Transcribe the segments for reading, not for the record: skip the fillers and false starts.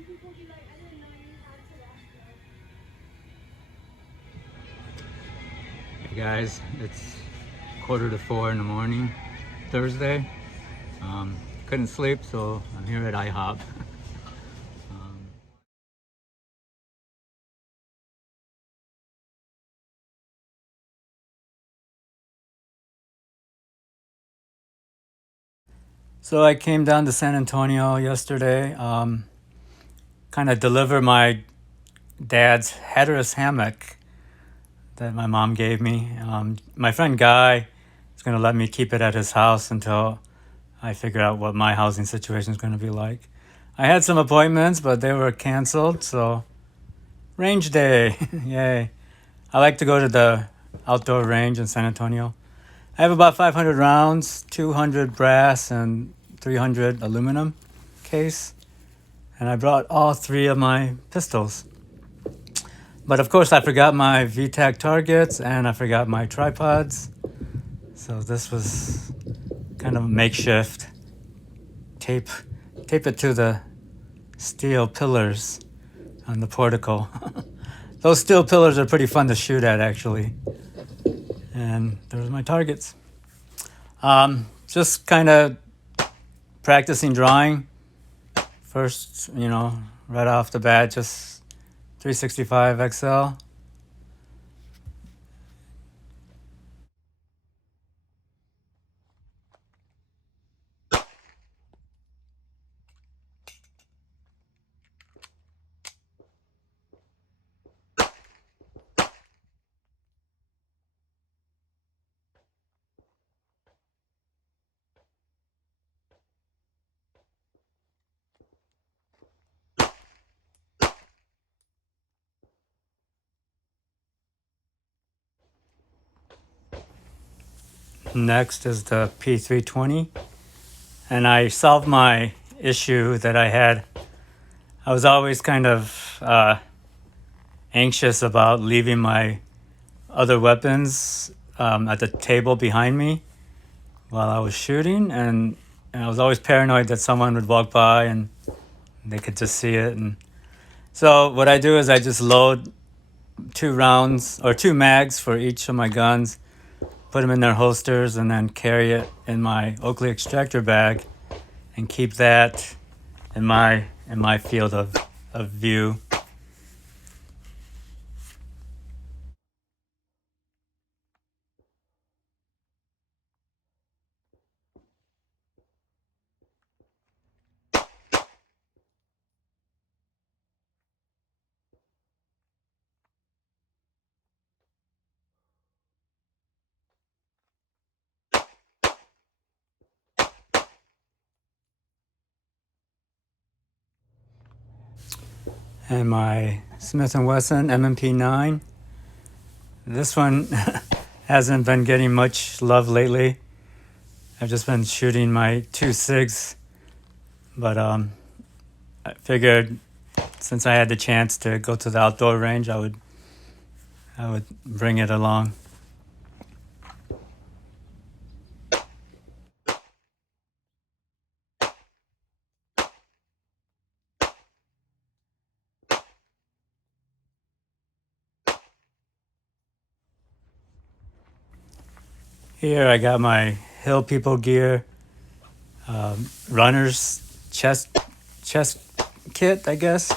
Hey guys, it's 3:45 in the morning, Thursday. Couldn't sleep, so I'm here at IHOP. So I came down to San Antonio yesterday, kind of deliver my dad's headrest hammock that my mom gave me. My friend Guy is going to let me keep it at his house until I figure out what my housing situation is going to be like. I had some appointments, but they were canceled, so range day, yay. I like to go to the outdoor range in San Antonio. I have about 500 rounds, 200 brass and 300 aluminum case, and I brought all three of my pistols. But of course I forgot my VTAC targets and I forgot my tripods, so this was kind of makeshift. Tape it to the steel pillars on the portico. Those steel pillars are pretty fun to shoot at, actually. And there's my targets. Just kind of practicing drawing. First, right off the bat, just 365 XL. Next is the P320. And I solved my issue that I had. I was always kind of anxious about leaving my other weapons at the table behind me while I was shooting, and I was always paranoid that someone would walk by and they could just see it. And so what I do is I just load 2 rounds or 2 mags for each of my guns, put them in their holsters, and then carry it in my Oakley extractor bag and keep that in my field of view. And my Smith Wesson M&P 9. This one hasn't been getting much love lately. I've just been shooting my 2 SIGs, but I figured since I had the chance to go to the outdoor range, I would bring it along. Here I got my Hill People gear, runner's chest kit, I guess.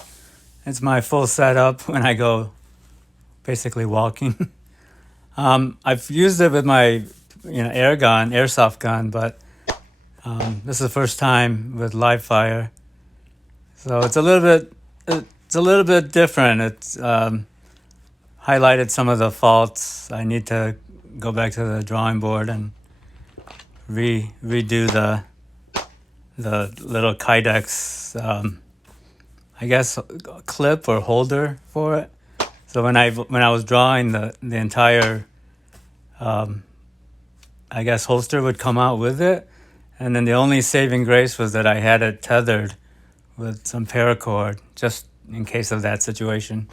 It's my full setup when I go basically walking. I've used it with my airsoft gun, but this is the first time with live fire. So it's a little bit different. It's highlighted some of the faults. I need to go back to the drawing board and redo the little Kydex, I guess, clip or holder for it. So when I was drawing, the entire I guess holster would come out with it, and then the only saving grace was that I had it tethered with some paracord just in case of that situation.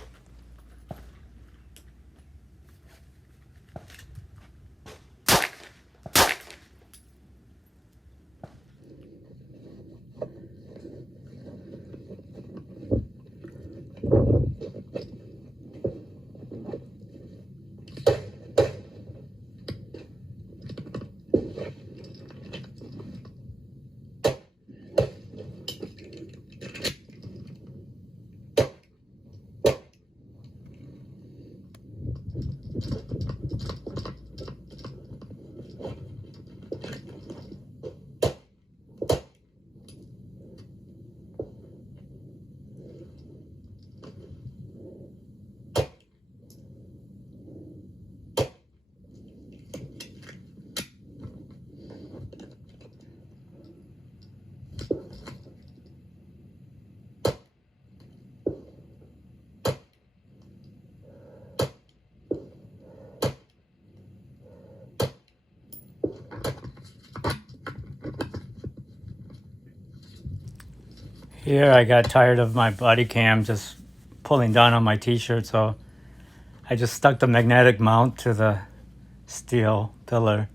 Here I got tired of my body cam just pulling down on my t-shirt, so I just stuck the magnetic mount to the steel pillar.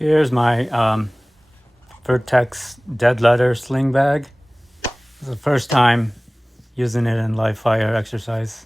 Here's my Vertx Dead Letter sling bag. It's the first time using it in live fire exercise.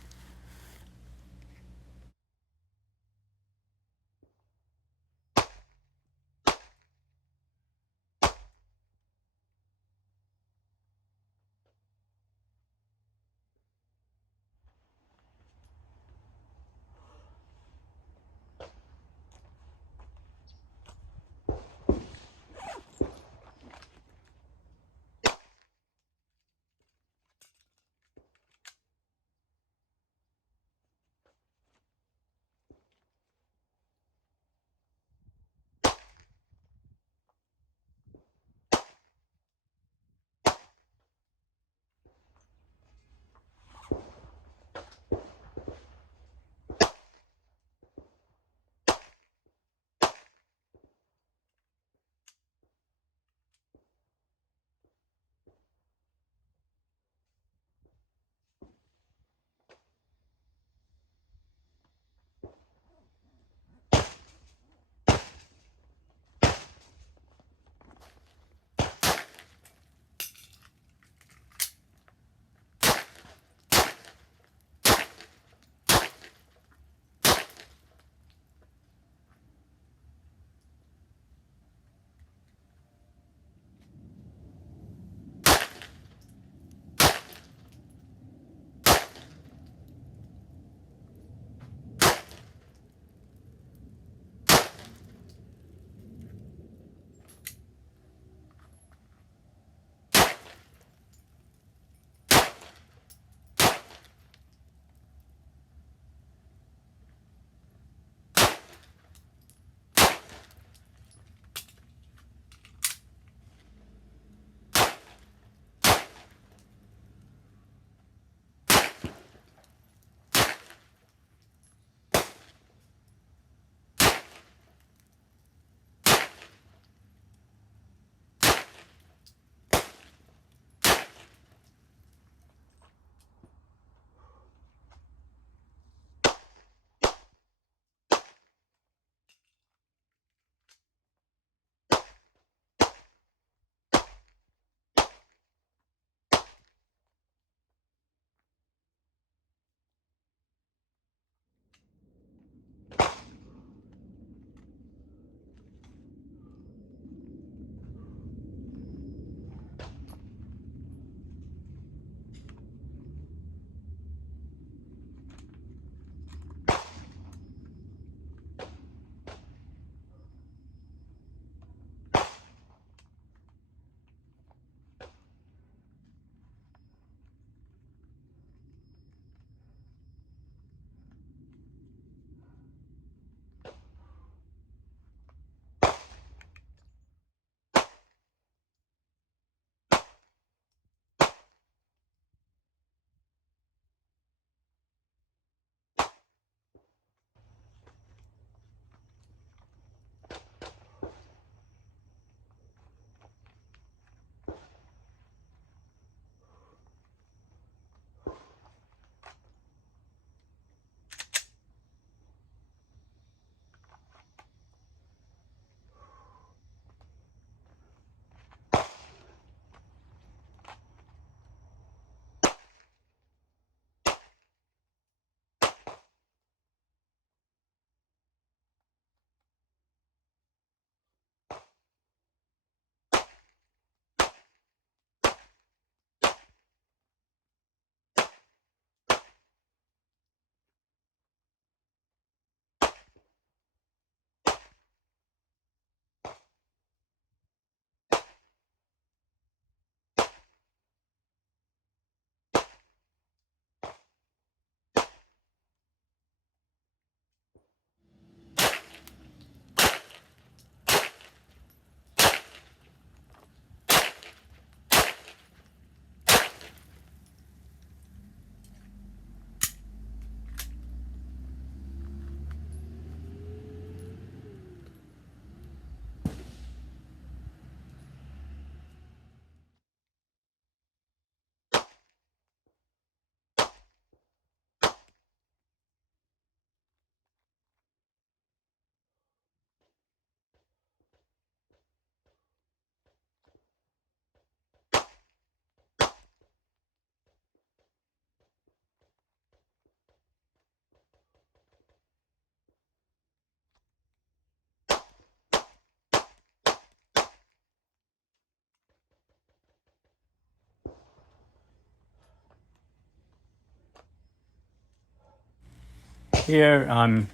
Here I'm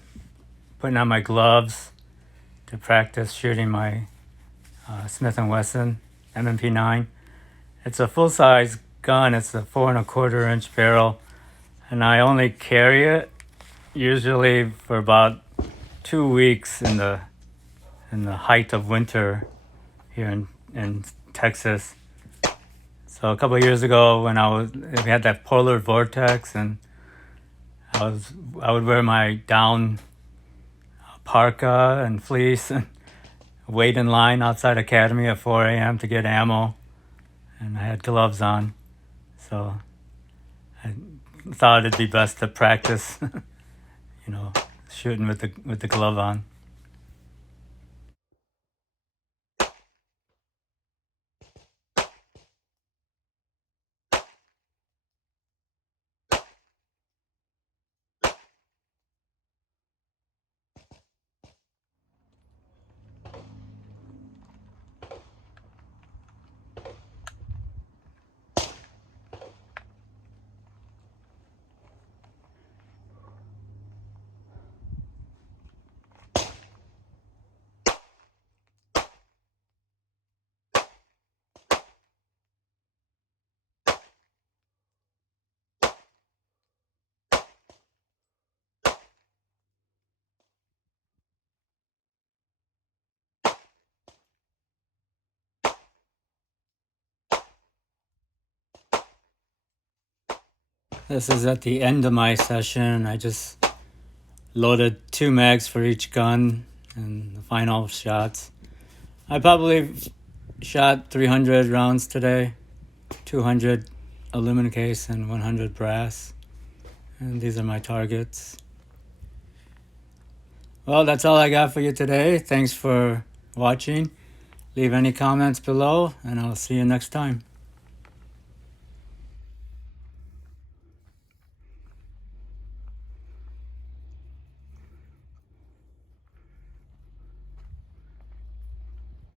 putting on my gloves to practice shooting my Smith Wesson M&P 9. It's a full-size gun. It's a 4.25-inch barrel, and I only carry it usually for about 2 weeks in the height of winter here in Texas. So a couple of years ago, when we had that polar vortex, and I would wear my down parka and fleece and wait in line outside Academy at 4 a.m. to get ammo, and I had gloves on, so I thought it'd be best to practice, shooting with the glove on. This is at the end of my session. I just loaded 2 mags for each gun and the final shots. I probably shot 300 rounds today, 200 aluminum case and 100 brass. And these are my targets. Well, that's all I got for you today. Thanks for watching. Leave any comments below, and I'll see you next time.